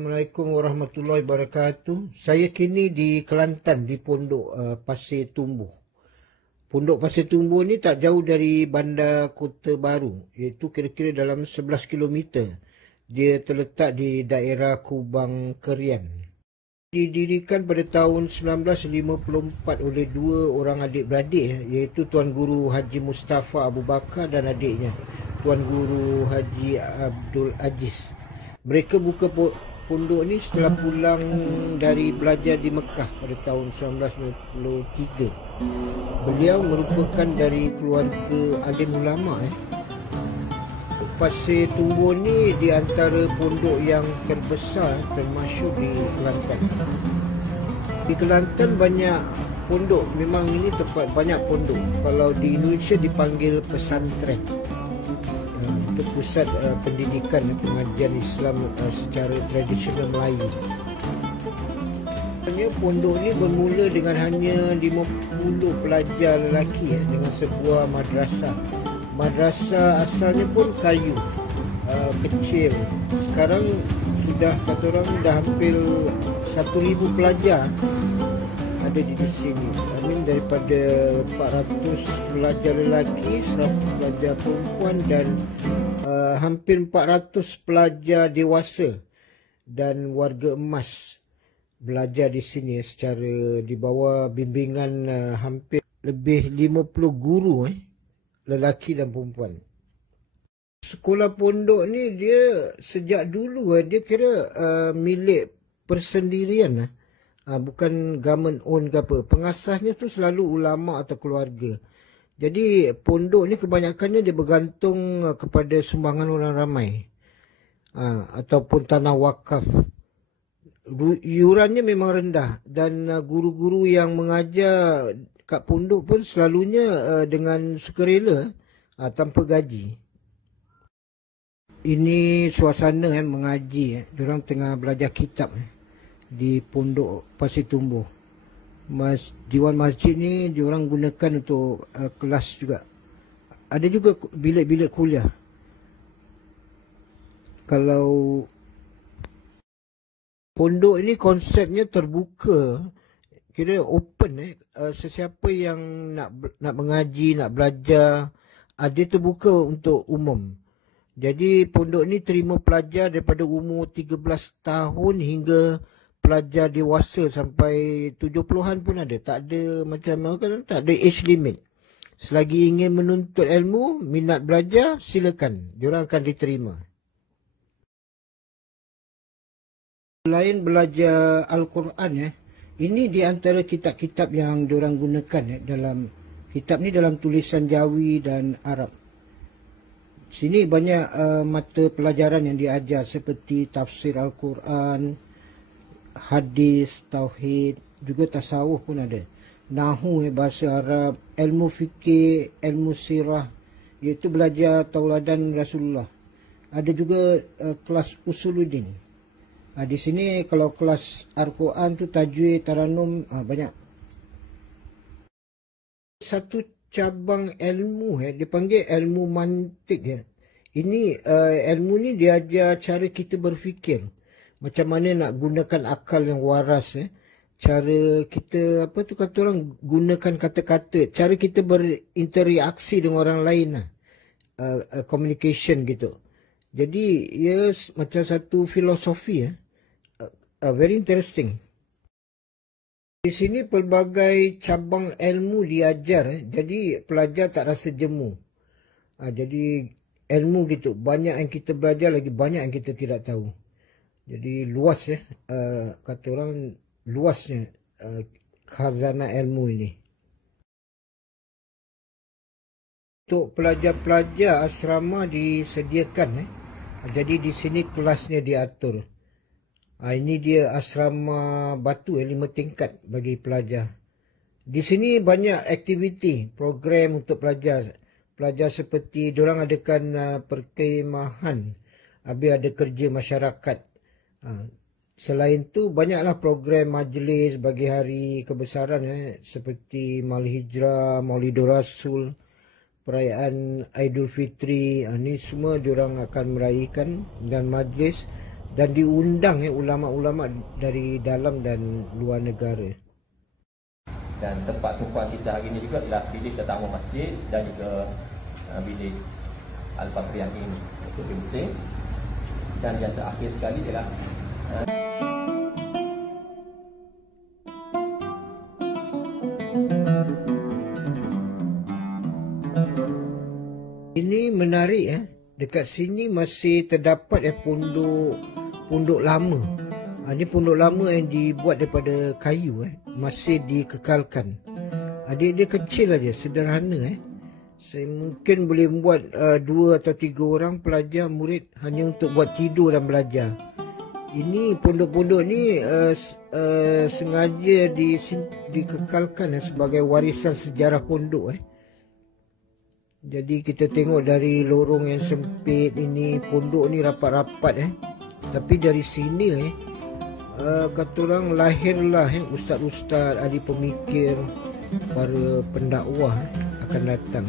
Assalamualaikum warahmatullahi wabarakatuh. Saya kini di Kelantan, di Pondok Pasir Tumbuh. Pondok Pasir Tumbuh ni tak jauh dari Bandar Kota Baru, iaitu kira-kira dalam 11 kilometer. Dia terletak di daerah Kubang Kerian. Didirikan pada tahun 1954 oleh dua orang adik-beradik, iaitu Tuan Guru Haji Mustafa Abu Bakar dan adiknya, Tuan Guru Haji Abdul Aziz. Mereka buka pondok ni setelah pulang dari belajar di Mekah pada tahun 1993. Beliau merupakan dari keluarga alim ulama. Pasir Tumbuh ni di antara pondok yang terbesar termasyhur di Kelantan. Di Kelantan banyak pondok, memang ini tempat banyak pondok. Kalau di Indonesia dipanggil pesantren. Itu pusat pendidikan pengajian Islam secara tradisional Melayu. Pondok ni bermula dengan hanya 50 pelajar lelaki dengan sebuah madrasah. Madrasah asalnya pun kayu, kecil. Sekarang sudah kata orang dah hampir 1,000 pelajar ada di sini. Daripada 400 pelajar lelaki, 100 pelajar perempuan dan hampir 400 pelajar dewasa dan warga emas belajar di sini secara di bawah bimbingan hampir lebih 50 guru lelaki dan perempuan. Sekolah pondok ni dia sejak dulu dia kira milik persendirian, bukan government own ke apa. Pengasasnya tu selalu ulama atau keluarga. Jadi pondok ni kebanyakannya dia bergantung kepada sumbangan orang ramai, ataupun tanah wakaf. Yurannya memang rendah dan guru-guru yang mengajar kat pondok pun selalunya dengan sukarela, tanpa gaji. Ini suasana mengaji. Diorang tengah belajar kitab di Pondok Pasir Tumbuh. Diwan masjid ni diorang gunakan untuk kelas juga. Ada juga bilik-bilik kuliah. Kalau pondok ini konsepnya terbuka, kira open. Sesiapa yang nak mengaji, nak belajar, dia terbuka untuk umum. Jadi pondok ni terima pelajar daripada umur 13 tahun hingga pelajar dewasa sampai 70-an pun ada. Tak ada macam kan, tak ada age limit. Selagi ingin menuntut ilmu, minat belajar, silakan. Diorang akan diterima. Selain belajar Al-Quran, ini di antara kitab-kitab yang diorang gunakan. Dalam kitab ni dalam tulisan Jawi dan Arab. Sini banyak mata pelajaran yang diajar seperti tafsir Al-Quran, hadis, tauhid, juga tasawuf pun ada. Nahu bahasa Arab, ilmu fikir, ilmu sirah, iaitu belajar tauladan Rasulullah. Ada juga kelas usuluddin. Di sini kalau kelas Al-Quran tu tajwid, taranum, banyak. Satu cabang ilmu dipanggil ilmu mantik. Ini ilmu ni diajar cara kita berfikir. Macam mana nak gunakan akal yang waras, cara kita kata orang gunakan kata-kata, cara kita berinteraksi dengan orang lain, communication gitu. Jadi ia macam satu filosofi, very interesting. Di sini pelbagai cabang ilmu diajar, jadi pelajar tak rasa jemu. Jadi ilmu gitu, banyak yang kita belajar, lagi banyak yang kita tidak tahu. Jadi luas kata orang luasnya khazanah ilmu ini. Untuk pelajar-pelajar asrama disediakan. Jadi di sini kelasnya diatur. Ini dia asrama batu 5 tingkat bagi pelajar. Di sini banyak aktiviti, program untuk pelajar. Pelajar seperti diorang adakan perkhemahan, habis ada kerja masyarakat. Selain tu banyaklah program majlis bagi hari kebesaran seperti Maulid Hijrah, Maulidur Rasul, perayaan Aidilfitri. Ini semua diorang akan meraihkan dan majlis dan diundang ulama-ulama dari dalam dan luar negara. Dan tempat tumpuan kita hari ini juga adalah bilik tetamu masjid dan juga bilik Al-Fakri yang ini untuk bising. Dan yang terakhir sekali ialah ini menarik. Dekat sini masih terdapat pondok lama. Ini pondok lama yang dibuat daripada kayu, masih dikekalkan. Dia kecil aja, sederhana. Saya mungkin boleh buat 2 atau 3 orang pelajar murid hanya untuk buat tidur dan belajar. Ini pondok-pondok ni sengaja dikekalkan sebagai warisan sejarah pondok. Jadi kita tengok dari lorong yang sempit ini, pondok ni rapat-rapat. Tapi dari sini kata orang lahirlah ustaz-ustaz, ahli pemikir, para pendakwah akan datang.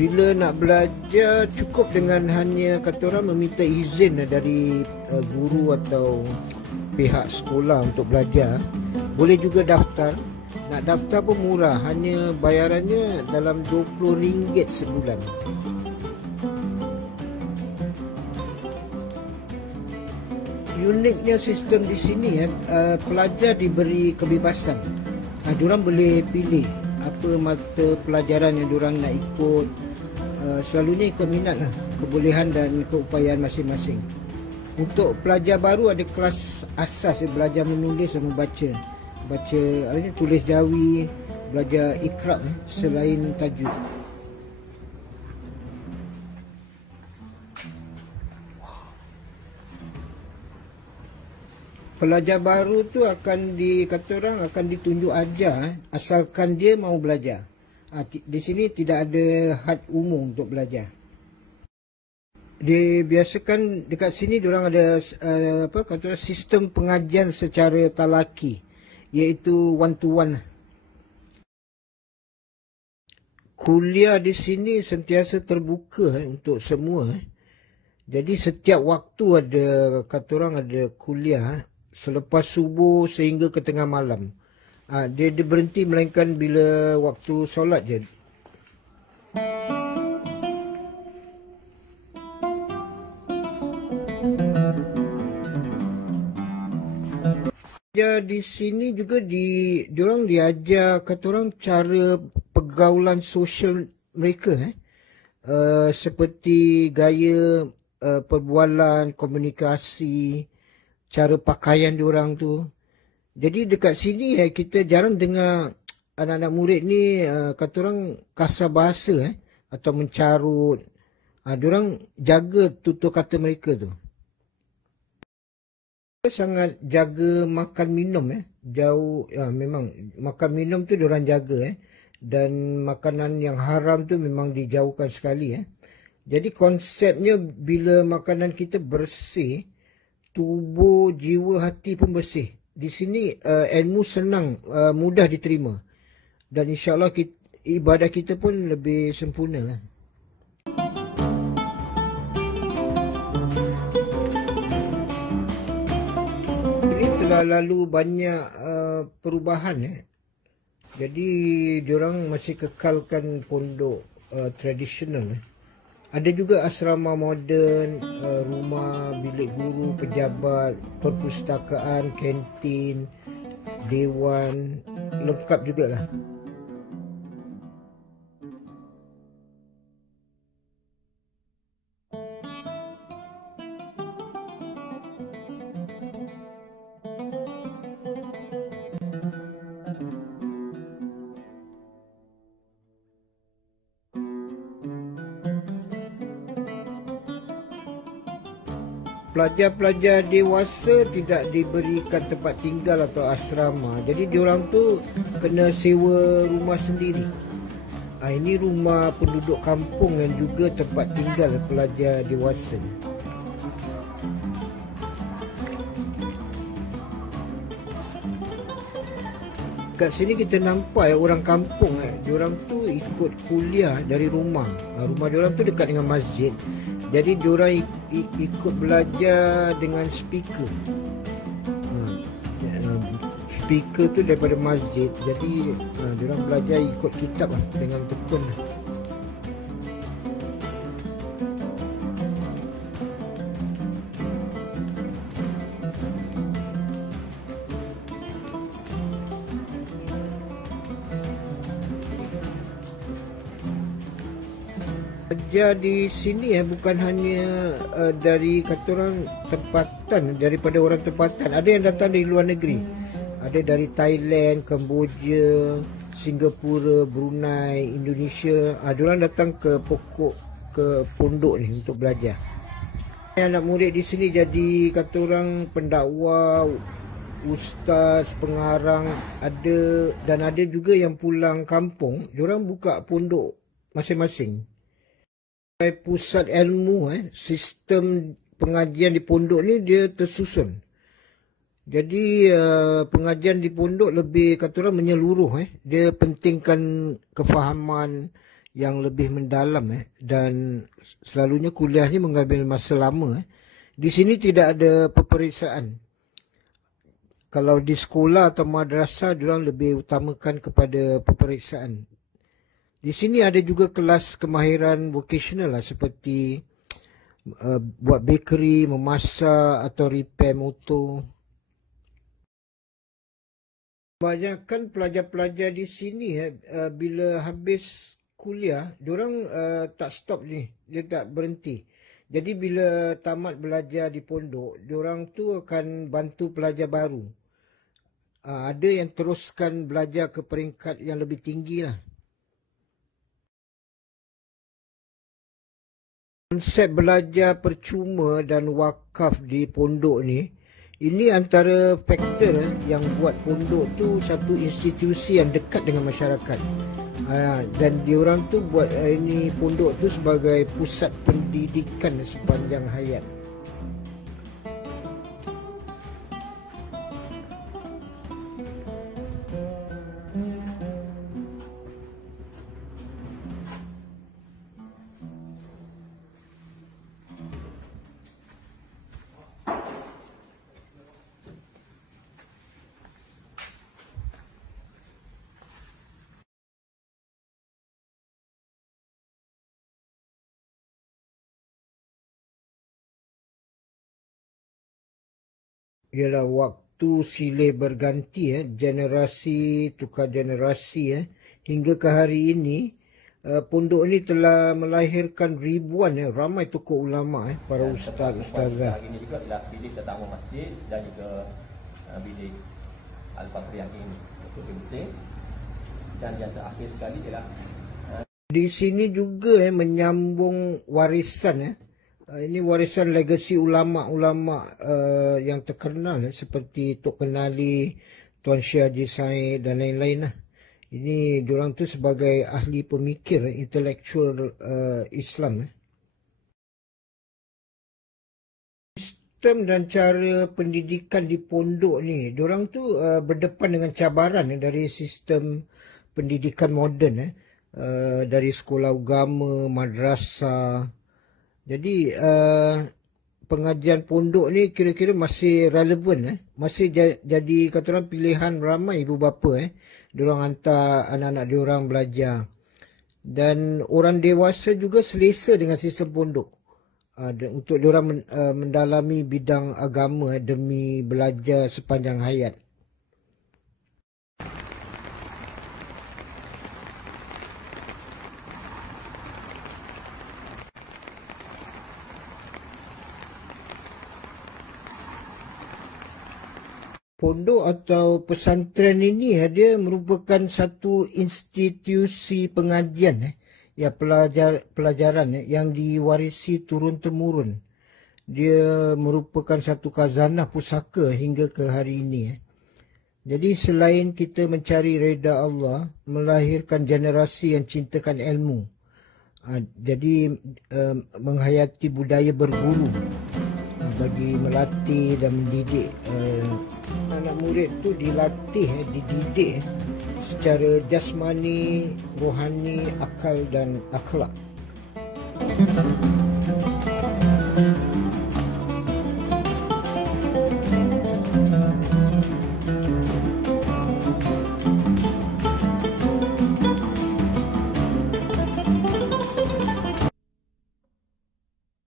Bila nak belajar, cukup dengan hanya kata orang meminta izin dari guru atau pihak sekolah untuk belajar. Boleh juga daftar. Nak daftar pun murah, hanya bayarannya dalam RM20 sebulan. Uniknya sistem di sini pelajar diberi kebebasan. Diorang boleh pilih apa mata pelajaran yang diorang nak ikut. Selalunya ikut minat lah, kebolehan dan keupayaan masing-masing. Untuk pelajar baru ada kelas asas, belajar menulis dan membaca. Tulis jawi, belajar ikra selain tajuk. Pelajar baru tu akan akan ditunjuk ajar asalkan dia mau belajar. Di sini tidak ada had umum untuk belajar. Dibiasakan dekat sini diorang ada sistem pengajian secara talaki, iaitu one to one. Kuliah di sini sentiasa terbuka untuk semua. Jadi setiap waktu ada kuliah selepas subuh sehingga ke tengah malam. Dia berhenti melainkan bila waktu solat je. Di sini juga diorang diajar cara pergaulan sosial mereka, seperti gaya perbualan, komunikasi, cara pakaian diorang tu. Jadi dekat sini kita jarang dengar anak-anak murid ni kasar bahasa atau mencarut. Diorang jaga tutur kata mereka tu. Sangat jaga makan minum memang makan minum tu diorang jaga dan makanan yang haram tu memang dijauhkan sekali. Jadi konsepnya bila makanan kita bersih, tubuh, jiwa, hati pun bersih. Di sini ilmu senang, mudah diterima, dan insyaAllah ibadah kita pun lebih sempurna lah. Lalu banyak perubahan. Jadi diorang masih kekalkan pondok tradisional. Ada juga asrama moden, rumah, bilik guru, pejabat, perpustakaan, kantin, dewan, lengkap jugalah. Pelajar-pelajar dewasa tidak diberikan tempat tinggal atau asrama. Jadi diorang tu kena sewa rumah sendiri. Ini rumah penduduk kampung yang juga tempat tinggal pelajar dewasa. Dekat sini kita nampak orang kampung diorang tu ikut kuliah dari rumah. Rumah diorang tu dekat dengan masjid. Jadi diorang ikut belajar dengan speaker. Speaker tu daripada masjid. Jadi diorang belajar ikut kitab dengan tekun. Belajar di sini bukan hanya dari kata orang tempatan, daripada orang tempatan. Ada yang datang dari luar negeri. Ada dari Thailand, Kemboja, Singapura, Brunei, Indonesia. Diorang datang ke pondok ni untuk belajar. Anak murid di sini jadi kata orang pendakwa, ustaz, pengarang, ada juga yang pulang kampung. Diorang buka pondok masing-masing. Pusat ilmu, sistem pengajian di pondok ni dia tersusun. Jadi pengajian di pondok lebih kata orang menyeluruh. Dia pentingkan kefahaman yang lebih mendalam. Dan selalunya kuliah ni mengambil masa lama. Di sini tidak ada peperiksaan. Kalau di sekolah atau madrasah, diorang lebih utamakan kepada peperiksaan. Di sini ada juga kelas kemahiran vocational seperti buat bakery, memasak atau repair motor. Kebanyakan pelajar-pelajar di sini bila habis kuliah, diorang tak stop ni, dia tak berhenti. Jadi bila tamat belajar di pondok, diorang tu akan bantu pelajar baru. Ada yang teruskan belajar ke peringkat yang lebih tinggi lah. Konsep belajar percuma dan wakaf di pondok ni, ini antara faktor yang buat pondok tu satu institusi yang dekat dengan masyarakat. Dan diorang tu buat ini pondok tu sebagai pusat pendidikan sepanjang hayat. Ialah waktu silih berganti, generasi tukar generasi. Hingga ke hari ini, pondok ini telah melahirkan ribuan, ramai tokoh ulama, para ustaz-ustazah. Hari ini juga adalah bilik tetamu masjid dan juga bilik Al-Fatriyah ini untuk bising. Dan yang terakhir sekali ialah di sini juga menyambung warisan. Ini warisan legasi ulama-ulama yang terkenal seperti Tok Kenali, Tuan Syekh Haji Said dan lain-lain. Ini diorang tu sebagai ahli pemikir intelektual Islam. Sistem dan cara pendidikan di pondok ni, diorang tu berdepan dengan cabaran dari sistem pendidikan moden, dari sekolah agama, madrasah. Jadi pengajian pondok ni kira-kira masih relevan, masih jadi kata orang pilihan ramai ibu bapa. Diorang hantar anak-anak diorang belajar. Dan orang dewasa juga selesa dengan sistem pondok. Untuk diorang mendalami bidang agama demi belajar sepanjang hayat. Pondok atau pesantren ini dia merupakan satu institusi pengajian pelajaran yang diwarisi turun-temurun. Dia merupakan satu khazanah pusaka hingga ke hari ini. Jadi selain kita mencari reda Allah, melahirkan generasi yang cintakan ilmu. Jadi menghayati budaya berguru bagi melatih dan mendidik anak murid tu, dilatih, dididik secara jasmani, rohani, akal dan akhlak.